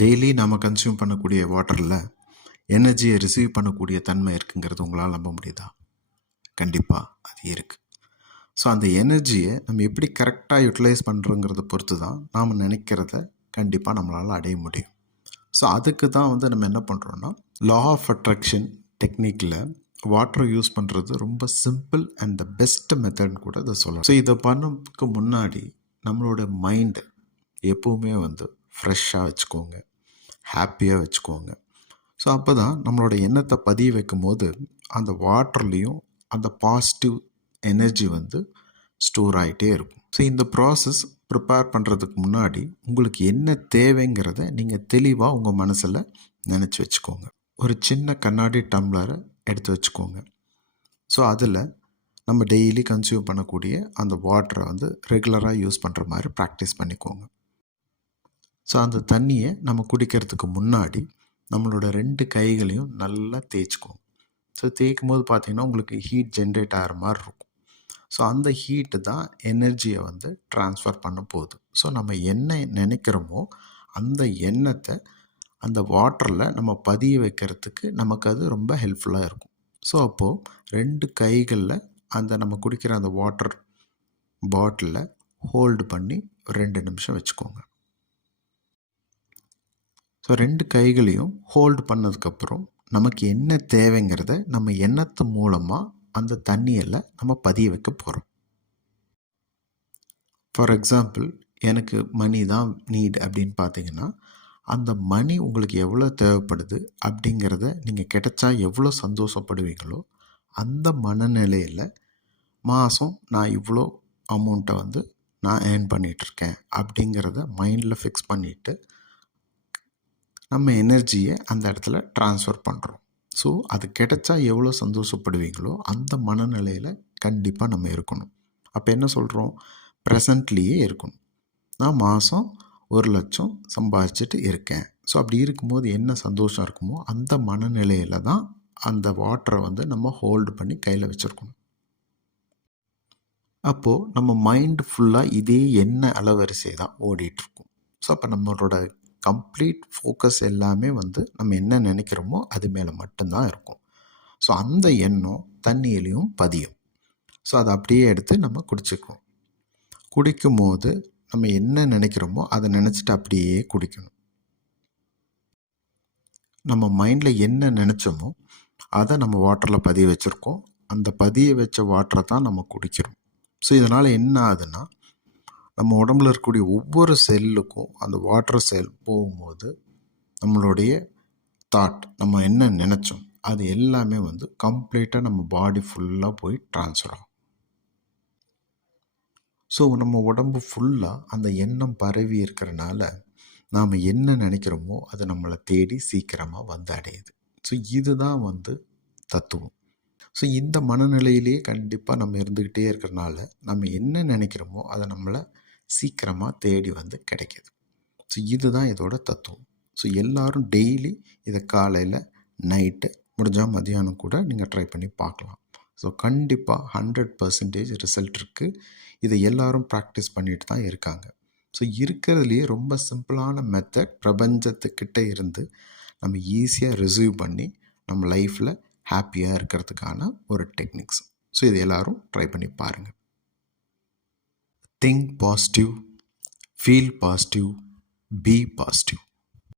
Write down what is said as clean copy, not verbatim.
Daily நம்ம consume பண்ணக்கூடிய வாட்டரில் எனர்ஜியை ரிசீவ் பண்ணக்கூடிய தன்மை இருக்குங்கிறது உங்களால் நம்ப முடியுதா? கண்டிப்பாக அது இருக்குது. ஸோ அந்த எனர்ஜியை நம்ம எப்படி கரெக்டாக யூட்டிலைஸ் பண்ணுறோங்கிறத பொறுத்து தான் நாம் நினைக்கிறத கண்டிப்பாக நம்மளால் அடைய முடியும். ஸோ அதுக்கு தான் நம்ம என்ன பண்ணுறோன்னா, லா ஆஃப் அட்ராக்ஷன் டெக்னிக்கில் வாட்டரை யூஸ் பண்ணுறது ரொம்ப சிம்பிள் அண்ட் த பெஸ்ட் மெத்தட்னு கூட இதை சொல்லலாம். ஸோ இதை பண்ணதுக்கு முன்னாடி நம்மளோட மைண்டை எப்போவுமே ஃப்ரெஷ்ஷாக வச்சுக்கோங்க, ஹாப்பியாக வச்சுக்கோங்க. ஸோ அப்போ தான் நம்மளோட எண்ணத்தை பதிய வைக்கும் போது அந்த வாட்டர்லேயும் அந்த பாசிட்டிவ் எனர்ஜி ஸ்டோர் ஆகிட்டே இருக்கும். ஸோ இந்த ப்ராசஸ் ப்ரிப்பேர் பண்ணுறதுக்கு முன்னாடி உங்களுக்கு என்ன தேவைங்கிறத நீங்கள் தெளிவாக உங்கள் மனசில் நினச்சி வச்சுக்கோங்க. ஒரு சின்ன கண்ணாடி டம்ளரை எடுத்து வச்சுக்கோங்க. ஸோ அதில் நம்ம டெய்லி கன்சியூம் பண்ணக்கூடிய அந்த வாட்டரை ரெகுலராக யூஸ் பண்ணுற மாதிரி ப்ராக்டிஸ் பண்ணிக்கோங்க. ஸோ அந்த தண்ணியை நம்ம குடிக்கிறதுக்கு முன்னாடி நம்மளோட 2 கைகளையும் நல்லா தேய்ச்சிக்கோங்க. ஸோ தேய்க்கும் போது பார்த்திங்கன்னா உங்களுக்கு ஹீட் ஜென்ரேட் ஆகிற மாதிரி இருக்கும். ஸோ அந்த ஹீட்டு தான் எனர்ஜியை ட்ரான்ஸ்ஃபர் பண்ண போகுது. ஸோ நம்ம என்ன நினைக்கிறோமோ அந்த எண்ணத்தை அந்த வாட்டரில் நம்ம பதிய வைக்கிறதுக்கு நமக்கு அது ரொம்ப ஹெல்ப்ஃபுல்லாக இருக்கும். ஸோ அப்போது 2 கைகளில் அந்த நம்ம குடிக்கிற அந்த வாட்டர் பாட்டிலை ஹோல்டு பண்ணி 2 நிமிஷம் வச்சுக்கோங்க. ஸோ 2 கைகளையும் ஹோல்டு பண்ணதுக்கப்புறம் நமக்கு என்ன தேவைங்கிறத நம்ம எண்ணத்து மூலமாக அந்த தண்ணியில் நம்ம பதிய வைக்க போகிறோம். ஃபார் எக்ஸாம்பிள், எனக்கு மணி தான் நீட் அப்படின்னு பார்த்தீங்கன்னா, அந்த மணி உங்களுக்கு எவ்வளோ தேவைப்படுது அப்படிங்கிறத நீங்கள் கிடைச்சா எவ்வளோ சந்தோஷப்படுவீங்களோ அந்த மனநிலையில் மாதம் நான் இவ்வளோ அமௌண்ட்டை நான் ஏர்ன் பண்ணிகிட்ருக்கேன் அப்படிங்கிறத மைண்டில் ஃபிக்ஸ் பண்ணிவிட்டு நம்ம எனர்ஜியை அந்த இடத்துல ட்ரான்ஸ்ஃபர் பண்ணுறோம். ஸோ அது கிடைச்சா எவ்வளோ சந்தோஷப்படுவீங்களோ அந்த மனநிலையில் கண்டிப்பாக நம்ம இருக்கணும். அப்போ என்ன சொல்கிறோம்? ப்ரெசண்ட்லேயே இருக்கணும். நான் மாதம் 1,00,000 சம்பாதிச்சுட்டு இருக்கேன். ஸோ அப்படி இருக்கும்போது என்ன சந்தோஷம் இருக்குமோ அந்த மனநிலையில் தான் அந்த வாட்டரை நம்ம ஹோல்டு பண்ணி கையில் வச்சுருக்கணும். அப்போது நம்ம மைண்டு ஃபுல்லாக இதே எண்ண அலவரிசை தான் ஓடிட்டுருக்கும். ஸோ அப்போ நம்மளோட கம்ப்ளீட் ஃபோக்கஸ் எல்லாமே நம்ம என்ன நினைக்கிறோமோ அது மேலே மட்டும்தான் இருக்கும். ஸோ அந்த எண்ணம் தண்ணியிலையும் பதியும். ஸோ அதை அப்படியே எடுத்து நம்ம குடிச்சிக்குவோம். குடிக்கும் போது நம்ம என்ன நினைக்கிறோமோ அதை நினச்சிட்டு அப்படியே குடிக்கணும். நம்ம மைண்டில் என்ன நினச்சோமோ அதை நம்ம வாட்டரில் பதிய வச்சுருக்கோம். அந்த பதிய வச்ச வாட்டரை தான் நம்ம குடிக்கிறோம். ஸோ இதனால் என்ன ஆகுதுன்னா, நம்ம உடம்புல இருக்கக்கூடிய ஒவ்வொரு செல்லுக்கும் அந்த வாட்டர் செல் போகும்போது நம்மளுடைய தாட், நம்ம என்ன நினச்சோம் அது எல்லாமே கம்ப்ளீட்டாக நம்ம பாடி ஃபுல்லாக போய் ட்ரான்ஸ்ஃபர் ஆகும். ஸோ நம்ம உடம்பு ஃபுல்லாக அந்த எண்ணம் பரவி இருக்கிறனால நாம் என்ன நினைக்கிறோமோ அது நம்மளை தேடி சீக்கிரமாக அடையுது. ஸோ இதுதான் தத்துவம். ஸோ இந்த மனநிலையிலேயே கண்டிப்பாக நம்ம இருந்துக்கிட்டே இருக்கிறனால நம்ம என்ன நினைக்கிறோமோ அதை நம்மளை சீக்கிரமாக தேடி கிடைக்கிது. ஸோ இதுதான் இதோட தத்துவம். ஸோ எல்லோரும் டெய்லி இதை காலையில், நைட்டு, முடிஞ்சால் மதியானம் கூட நீங்கள் ட்ரை பண்ணி பார்க்கலாம். ஸோ கண்டிப்பாக 100% ரிசல்ட் இருக்குது. இதை எல்லோரும் ப்ராக்டிஸ் பண்ணிட்டு தான் இருக்காங்க. ஸோ இருக்கிறதுலையே ரொம்ப சிம்பிளான மெத்தட் பிரபஞ்சத்துக்கிட்ட இருந்து நம்ம ஈஸியாக ரிசீவ் பண்ணி நம்ம லைஃப்பில் ஹாப்பியாக இருக்கிறதுக்கான ஒரு டெக்னிக்ஸ். ஸோ இது எல்லோரும் ட்ரை பண்ணி பாருங்கள். Think positive, feel positive, be positive.